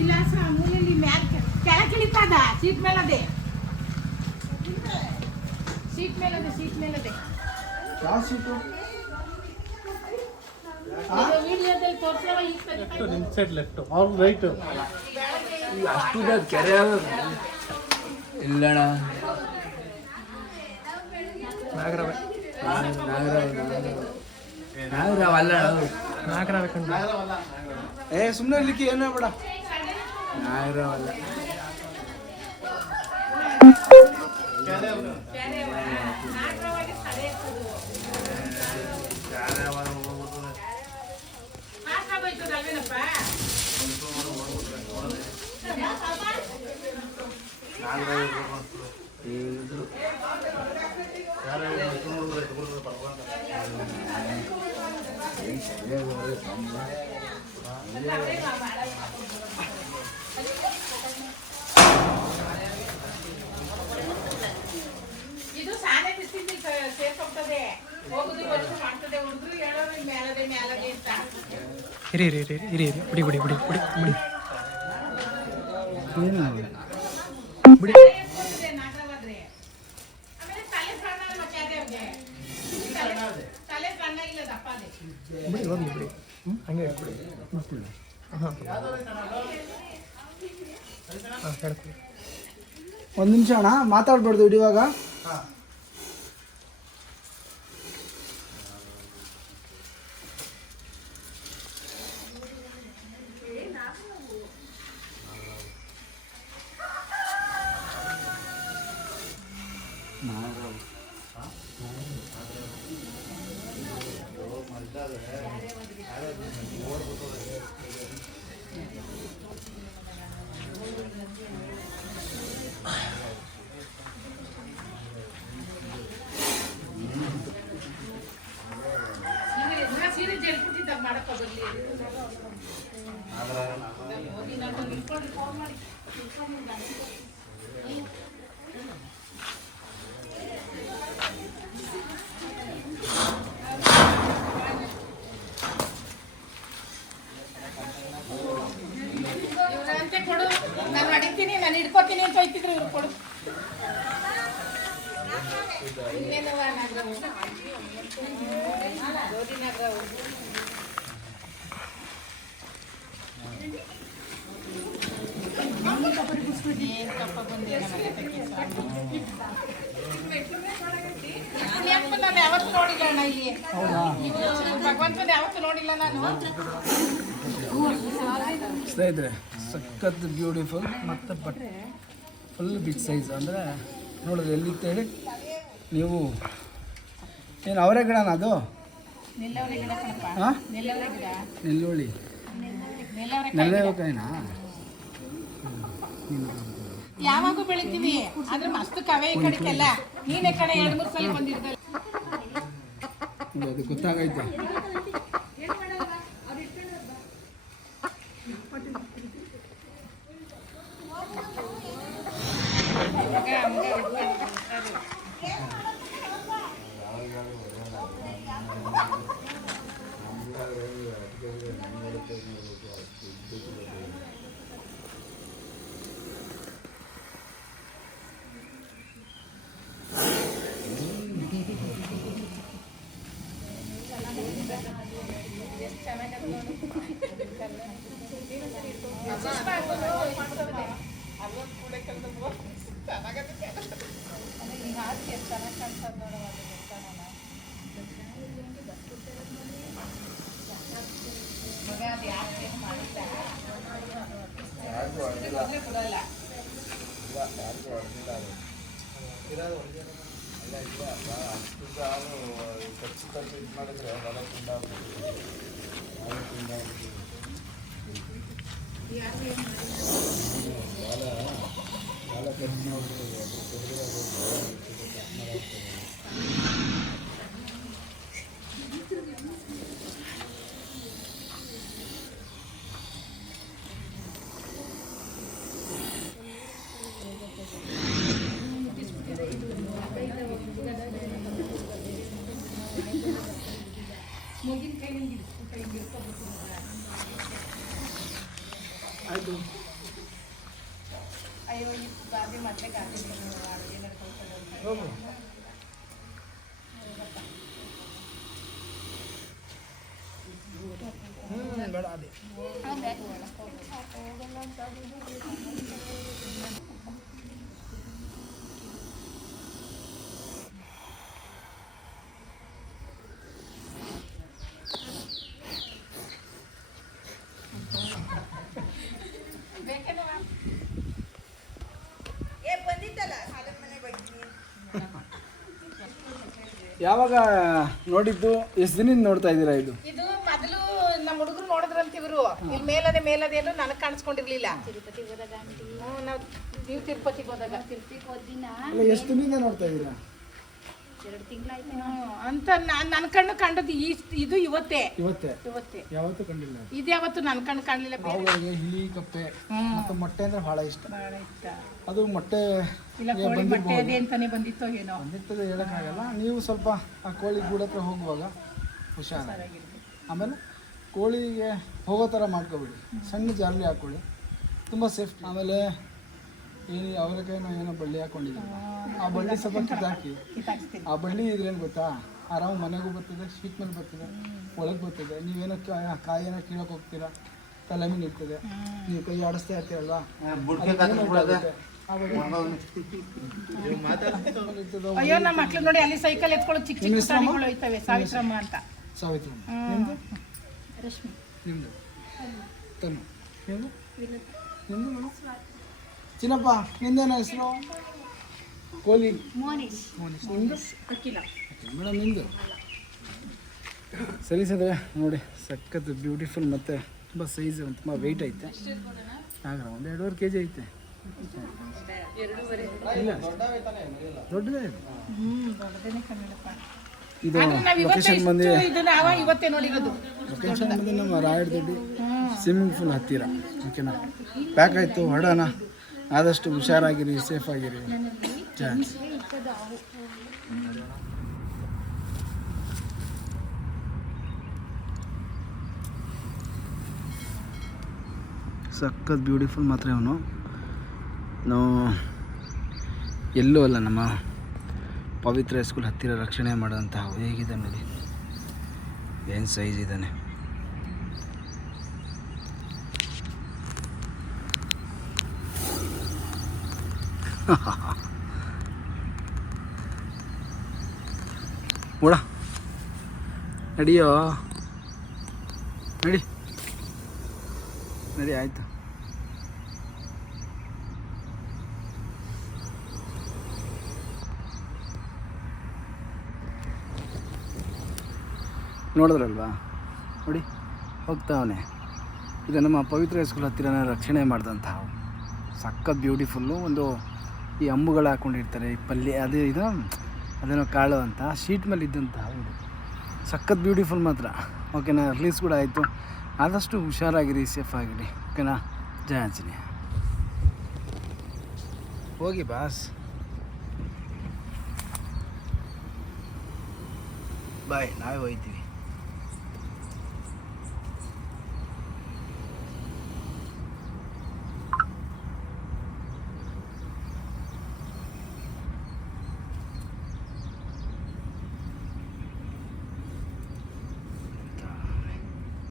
ಇಲ್ಲ ಮೂಲೆಯಲ್ಲಿ ಕೆಳಗಿಳಿತದ seat ಮೇಲದೆ seat ಮೇಲದೆ ಯಾವ ಸೀಟು ವಿಡಿಯೋದಲ್ಲಿ ತೋರಿಸೋ ಸೈಡ್ ಲೆಫ್ಟ್ ಅವ್ರು ರೈಟ್ ಅಷ್ಟು ಕೆರೆ ಇಲ್ಲಣ್ಣ ನಾಗರಾವ್ ಅಲ್ಲ ನಾಗರಾವ್ ಕಂಡು ಸುಮ್ಮನೆ ಇರ್ಲಿಕ್ಕೆ ಏನೋ ಬೇಡ ನಾಗರಾವಲ್ಲ ಇದು ಸಾನೆ ಬಿಸಿಲಿ ಸೇರ್ಕೊಂತದೆ ಹೋಗುದು ಬರುದು ಮಾಡ್ತದೆ ಹುಡುಗರು ಹೇಳೋರು ಮೇಲದೆ ಅಂತ ಇರಿ ಬಿಡಿ ನಾಗರವಾದ್ರೆ ಆಮೇಲೆ ತಲೆ ಸಣ್ಣ ಮತ್ತೆ ಅದೇ ತಲೆ ಸಣ್ಣ ಇಲ್ಲ ದಪ್ಪ ಅದೇ ಬಿಡಿ ಹಂಗೆ ಬಿಡಿ ಹೇಳ್ತೀವಿ. ಒಂದು ನಿಮಿಷ ಅಣ್ಣ ಮಾತಾಡ್ಬಾರ್ದು ಇವಾಗ. ಕೊಡು ನಾನು ಅಡಿತೀನಿ ನಾನು ಹಿಡ್ಕೋತೀನಿ ಅಂತ ಹೋಯ್ತಿದ್ರು ಇವ್ರು ಕೊಡು ಇನ್ನೇನವ ನಾಗರಾವ್ ಗೋಧಿ ನಾಗರಾವ್ ನಾನು ಯಾವತ್ತು ನೋಡಿಲ್ಲ ಅಣ್ಣ ಇಲ್ಲಿ ಭಗವಂತನ ಯಾವತ್ತು ನೋಡಿಲ್ಲ ನಾನು. ಸ್ನೇಹಿತರೆ ಸಖತ್ ಬ್ಯೂಟಿಫುಲ್ ಮತ್ತು ಬಟ್ ಫುಲ್ ಬಿಗ್ ಸೈಜ್ ಅಂದರೆ ನೋಡೋದು ಎಲ್ಲಿತ್ತು ಹೇಳಿ ನೀವು ಏನು ಅವರೇ ಗಿಡನ ಅದು ಹಾಂ ನೆಲ್ಲೋಳಿ ನೆಲ್ಲೇಕಾಯಿನಾ ಯಾವಾಗೂ ಬೆಳಿತೀವಿ ಆದ್ರೆ ಮಸ್ತ್ ಕವೆ ಈ ಕಡೆಗೆಲ್ಲ ನೀನೇ ಕಡೆ 2-3 ಸಲ ಬಂದಿರ್ತಾರೆ ಅದು ಗೊತ್ತಾಗೈತೆ. ಆಯಿತು. ಅಯ್ಯೋ ಈ ಗಾದೆ ಮತ್ತೆ ಗಾದೆ ಅಡುಗೆ ನಡ್ಕೊಂಡು ಹೋಗು. ಬೇಡ ಅದೇ ಯಾವಾಗ ನೋಡಿದ್ದು? ಎಷ್ಟು ದಿನದಿಂದ ನೋಡ್ತಾ ಇದ್ದೀರಾ ಇದು? ಇದು ಮೊದಲು ನಮ್ಮ ಹುಡುಗರು ನೋಡಿದ್ರಂತ ಇವರು ಇಲ್ಲಿ ಮೇಲದೆ ಏನು ನನಗೆ ಕಾಣಿಸ್ಕೊಂಡಿರ್ಲಿಲ್ಲ. ನಾವು ನೀವು ತಿರುಪತಿಗೆ ಹೋದಾಗ ಅಲ್ಲ, ಎಷ್ಟು ದಿನದಿಂದ ನೋಡ್ತಾ ಇದ್ದೀರಾ? 2 ತಿಂಗಳಾಯ್ತು ಅಂತ ನನ್ನ ಕಣ್ಣು ಕಂಡದ್ದು ಇದು ಇವತ್ತೇ. ಯಾವತ್ತೂ ಕಂಡಿಲ್ಲ. ಇದು ಯಾವತ್ತು ನನ್ನ ಕಣ್ಣು ಕಾಣಲಿಲ್ಲ. ಅವುಗಳಿಗೆ ಹಿಲಿ ಕಪ್ಪೆ ಮತ್ತು ಮೊಟ್ಟೆ ಅಂದ್ರೆ ಬಹಳ ಇಷ್ಟ. ಅದು ಮೊಟ್ಟೆ ಇಲ್ಲ ಕೋಳಿ ಮೊಟ್ಟೆ ಅದೇ ಅಂತಾನೆ ಬಂದಿತ್ತೋ ಏನೋ. ಬಂದಿರ್ತದೆ ಹೇಳೋಕ್ಕಾಗಲ್ಲ. ನೀವು ಸ್ವಲ್ಪ ಆ ಕೋಳಿ ಗೂಡು ಹತ್ರ ಹೋಗುವಾಗ ಹುಷಾರಾಗಿ. ಆಮೇಲೆ ಕೋಳಿಗೆ ಹೋಗೋ ಥರ ಮಾಡ್ಕೊಬೇಡಿ, ಸಣ್ಣ ಜಾಲಿ ಹಾಕ್ಕೊಳ್ಳಿ, ತುಂಬ ಸೇಫ್. ಆಮೇಲೆ ಏನು ಅವರೆಕಾಯಿನ ಏನೋ ಬಳ್ಳಿ ಹಾಕ್ಕೊಂಡಿದ್ದೀವಿ, ಆ ಬಳ್ಳಿ ಸ್ವಲ್ಪ ಕಿತ್ತಾಕಿ. ಆ ಬಳ್ಳಿ ಇದ್ರೇನು ಗೊತ್ತಾ, ಆರಾಮ ಮನೆಗೂ ಬರ್ತದೆ, ಶೀಟ್ ಮೇಲೆ ಬರ್ತದೆ, ಒಳಗೆ ಬರ್ತದೆ. ನೀವೇನೋ ಕಾಯಿನ ಕೀಳಕ್ಕೆ ಹೋಗ್ತೀರಾ, ತಲೆ ಮೇಲೆ ಇರ್ತದೆ, ನೀವು ಕೈ ಆಡಿಸ್ತಾ ಇರ್ತೀರಲ್ವಾ, ಅಯ್ಯೋ ನಮ್ಮ ಮಕ್ಳು ನೋಡಿ ಅಲ್ಲಿ ಸೈಕಲ್ ಎತ್ಕೊಳ್ಳೋ ಚಿಕ್ಕ ಚಿಕ್ಕ ಪ್ರಾಣಿಗಳು ಹೋಯ್ತವೆ. ಸಾವಿತ್ರಮ್ಮ ಅಂತ. ಸಾವಿತ್ರಮ್ಮ. ನಿಮ್ಮದು? ರಶ್ಮಿ. ನಿಮ್ಮದು? ತನು. ನಿಮ್ಮದು? ನಿಮ್ಮದು? ಚಿನ್ನಪ್ಪ, ನಿಂದೇನ ಹೆಸರು? ಕೋಲಿ. ಮೋನಿಶ್. ನಿಮ್ಮದು? ಅಖಿಲ. ಮೇಡಮ್ ನಿಮ್ಮದು? ಸರಿ ಸರಿ ನೋಡಿ, ಸಖತ್ ಬ್ಯೂಟಿಫುಲ್ ಮತ್ತು ತುಂಬ ಸೈಜ್ ತುಂಬ ವೆಯ್ಟ್ ಐತೆ. ಆಗ ಒಂದು 2.5 kg ಐತೆ. ಇಲ್ಲ ದೊಡ್ಡದೇ ಇದೆ. ಇದು ಲೊಕೇಶನ್ ಬಂದು ಇವತ್ತೇ ನೋಡಿರೋದು. ಲೊಕೇಶನ್ ಬಂದು ನಮ್ಮ ರಾಯರದೊಡ್ಡಿ ಸ್ವಿಮ್ಮಿಂಗ್ ಪೂಲ್ ಹತ್ತಿರ. ಓಕೆನಾ? ಪ್ಯಾಕ್ ಆಯಿತು, ಹೊರಡೋಣ. ಆದಷ್ಟು ಹುಷಾರಾಗಿರಿ, ಸೇಫ್ ಆಗಿರಿ. ಸಖತ್ ಬ್ಯೂಟಿಫುಲ್ ಮಾತ್ರ ಇವನು. ನಾವು ಎಲ್ಲೂ ಅಲ್ಲ, ನಮ್ಮ ಪವಿತ್ರ ಸ್ಕೂಲ್ ಹತ್ತಿರ ರಕ್ಷಣೆ ಮಾಡೋಂತಹ ಹೇಗಿದೆ ನೋಡಿ, ಏನು ಸೈಜ್ ಇದ್ದಾನೆ. ಓಡ ನಡಿಯೋ, ನಡಿ ನಡಿ, ಆಯಿತು. ನೋಡಿದ್ರಲ್ವಾ, ನೋಡಿ ಹೋಗ್ತಾವನೆ. ಇದು ನಮ್ಮ ಪವಿತ್ರ ಸ್ಕೂಲ್ ಹತ್ತಿರ ರಕ್ಷಣೆ ಮಾಡಿದಂತಹ ಸಖತ್ ಬ್ಯೂಟಿಫುಲ್ಲು. ಒಂದು ಈ ಅಂಬುಗಳು ಹಾಕ್ಕೊಂಡಿರ್ತಾರೆ, ಈ ಪಲ್ಯ ಅದು ಇದು ಅದೇನೋ ಕಾಳು ಅಂತ ಶೀಟ್ ಮೇಲೆ ಇದ್ದಂತಹ ಇದು ಸಖತ್ ಬ್ಯೂಟಿಫುಲ್ ಮಾತ್ರ. ಓಕೆನಾ? ರಿಲೀಸ್ ಕೂಡ ಆಯಿತು. ಆದಷ್ಟು ಹುಷಾರಾಗಿರಿ, ಸೇಫ್ ಆಗಿರಿ. ಓಕೆನಾ? ಜಯ ಆಂಜನೇಯ. ಹೋಗಿ ಬಾಸ್, ಬಾಯ್. ನಾವೇ ಹೋಗ್ತೀವಿ.